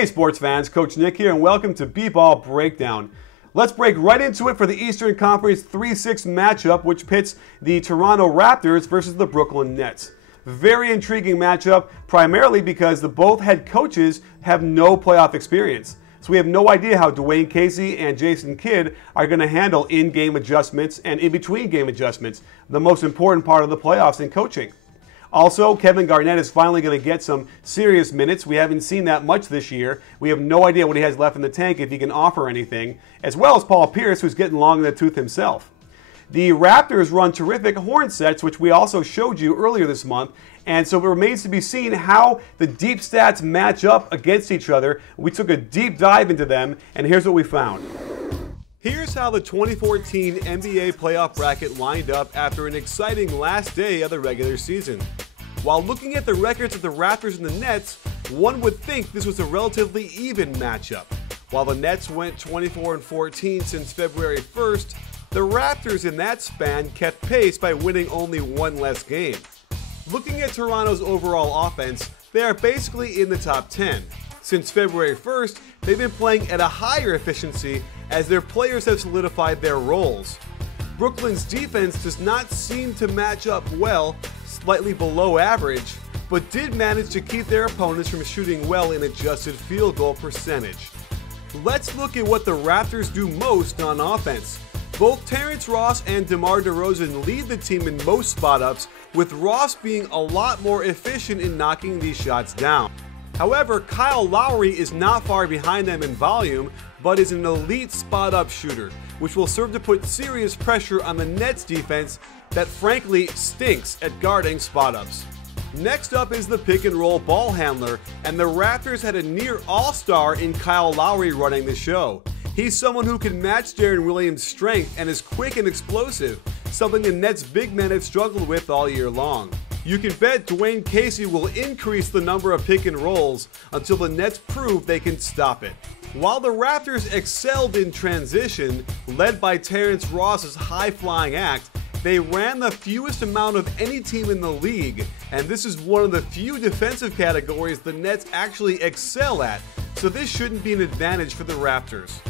Hey sports fans, Coach Nick here and welcome to B-Ball Breakdown. Let's break right into it for the Eastern Conference 3-6 matchup, which pits the Toronto Raptors versus the Brooklyn Nets. Very intriguing matchup, primarily because the both head coaches have no playoff experience. So we have no idea how Dwane Casey and Jason Kidd are going to handle in-game adjustments and in-between game adjustments, the most important part of the playoffs in coaching. Also, Kevin Garnett is finally going to get some serious minutes. We haven't seen that much this year. We have no idea what he has left in the tank, if he can offer anything, as well as Paul Pierce, who's getting long in the tooth himself. The Raptors run terrific horn sets, which we also showed you earlier this month, and so it remains to be seen how the deep stats match up against each other. We took a deep dive into them, and here's what we found. Here's how the 2014 NBA playoff bracket lined up after an exciting last day of the regular season. While looking at the records of the Raptors and the Nets, one would think this was a relatively even matchup. While the Nets went 24-14 since February 1st, the Raptors in that span kept pace by winning only one less game. Looking at Toronto's overall offense, they are basically in the top 10. Since February 1st, they've been playing at a higher efficiency as their players have solidified their roles. Brooklyn's defense does not seem to match up well, slightly below average, but did manage to keep their opponents from shooting well in adjusted field goal percentage. Let's look at what the Raptors do most on offense. Both Terrence Ross and DeMar DeRozan lead the team in most spot-ups, with Ross being a lot more efficient in knocking these shots down. However, Kyle Lowry is not far behind them in volume, but is an elite spot-up shooter, which will serve to put serious pressure on the Nets defense that frankly stinks at guarding spot-ups. Next up is the pick-and-roll ball handler, and the Raptors had a near all-star in Kyle Lowry running the show. He's someone who can match Deron Williams' strength and is quick and explosive, something the Nets' big men have struggled with all year long. You can bet Dwane Casey will increase the number of pick and rolls until the Nets prove they can stop it. While the Raptors excelled in transition, led by Terrence Ross's high-flying act, they ran the fewest amount of any team in the league, and this is one of the few defensive categories the Nets actually excel at, so this shouldn't be an advantage for the Raptors.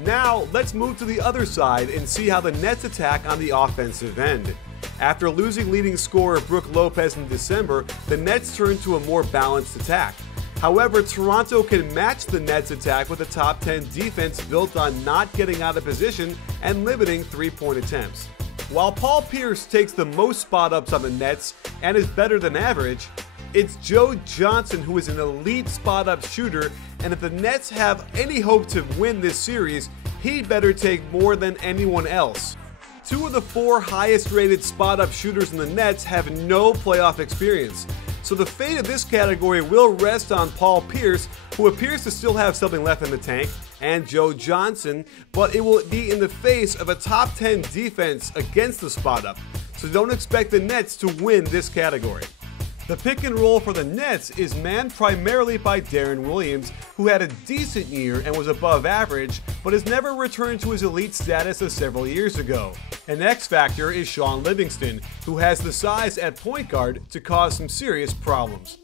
Now, let's move to the other side and see how the Nets attack on the offensive end. After losing leading scorer Brook Lopez in December, the Nets turned to a more balanced attack. However, Toronto can match the Nets' attack with a top 10 defense built on not getting out of position and limiting three-point attempts. While Paul Pierce takes the most spot-ups on the Nets and is better than average, it's Joe Johnson who is an elite spot-up shooter, and if the Nets have any hope to win this series, he'd better take more than anyone else. Two of the four highest-rated spot-up shooters in the Nets have no playoff experience, so the fate of this category will rest on Paul Pierce, who appears to still have something left in the tank, and Joe Johnson, but it will be in the face of a top 10 defense against the spot-up, so don't expect the Nets to win this category. The pick and roll for the Nets is manned primarily by Deron Williams, who had a decent year and was above average, but has never returned to his elite status of several years ago. An X factor is Sean Livingston, who has the size at point guard to cause some serious problems.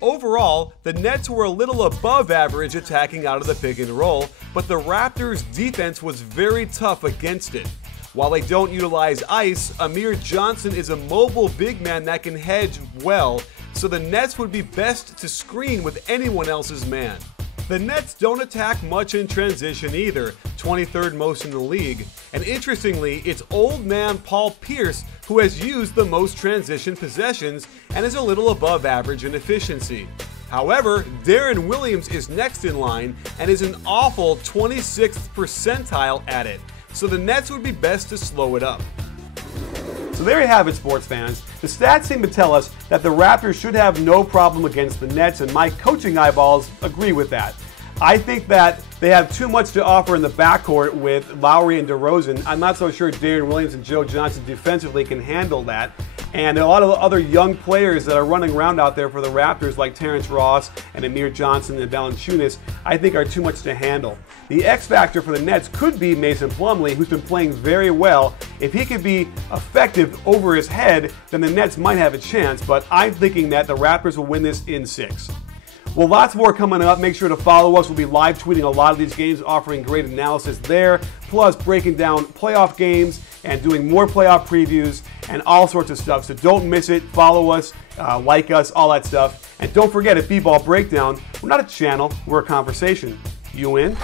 Overall, the Nets were a little above average attacking out of the pick and roll, but the Raptors' defense was very tough against it. While they don't utilize ice, Amir Johnson is a mobile big man that can hedge well, so the Nets would be best to screen with anyone else's man. The Nets don't attack much in transition either, 23rd most in the league, and interestingly, it's old man Paul Pierce who has used the most transition possessions and is a little above average in efficiency. However, Deron Williams is next in line and is an awful 26th percentile at it, so the Nets would be best to slow it up. So there you have it, sports fans. The stats seem to tell us that the Raptors should have no problem against the Nets, and my coaching eyeballs agree with that. I think that they have too much to offer in the backcourt with Lowry and DeRozan. I'm not so sure Deron Williams and Joe Johnson defensively can handle that. And a lot of other young players that are running around out there for the Raptors, like Terrence Ross and Amir Johnson and Valanciunas, I think are too much to handle. The X factor for the Nets could be Mason Plumlee, who's been playing very well. If he could be effective over his head, then the Nets might have a chance, but I'm thinking that the Raptors will win this in 6. Well, lots more coming up. Make sure to follow us. We'll be live tweeting a lot of these games, offering great analysis there, plus breaking down playoff games and doing more playoff previews and all sorts of stuff. So don't miss it. Follow us, like us, all that stuff. And don't forget, at B-Ball Breakdown, we're not a channel, we're a conversation. You in?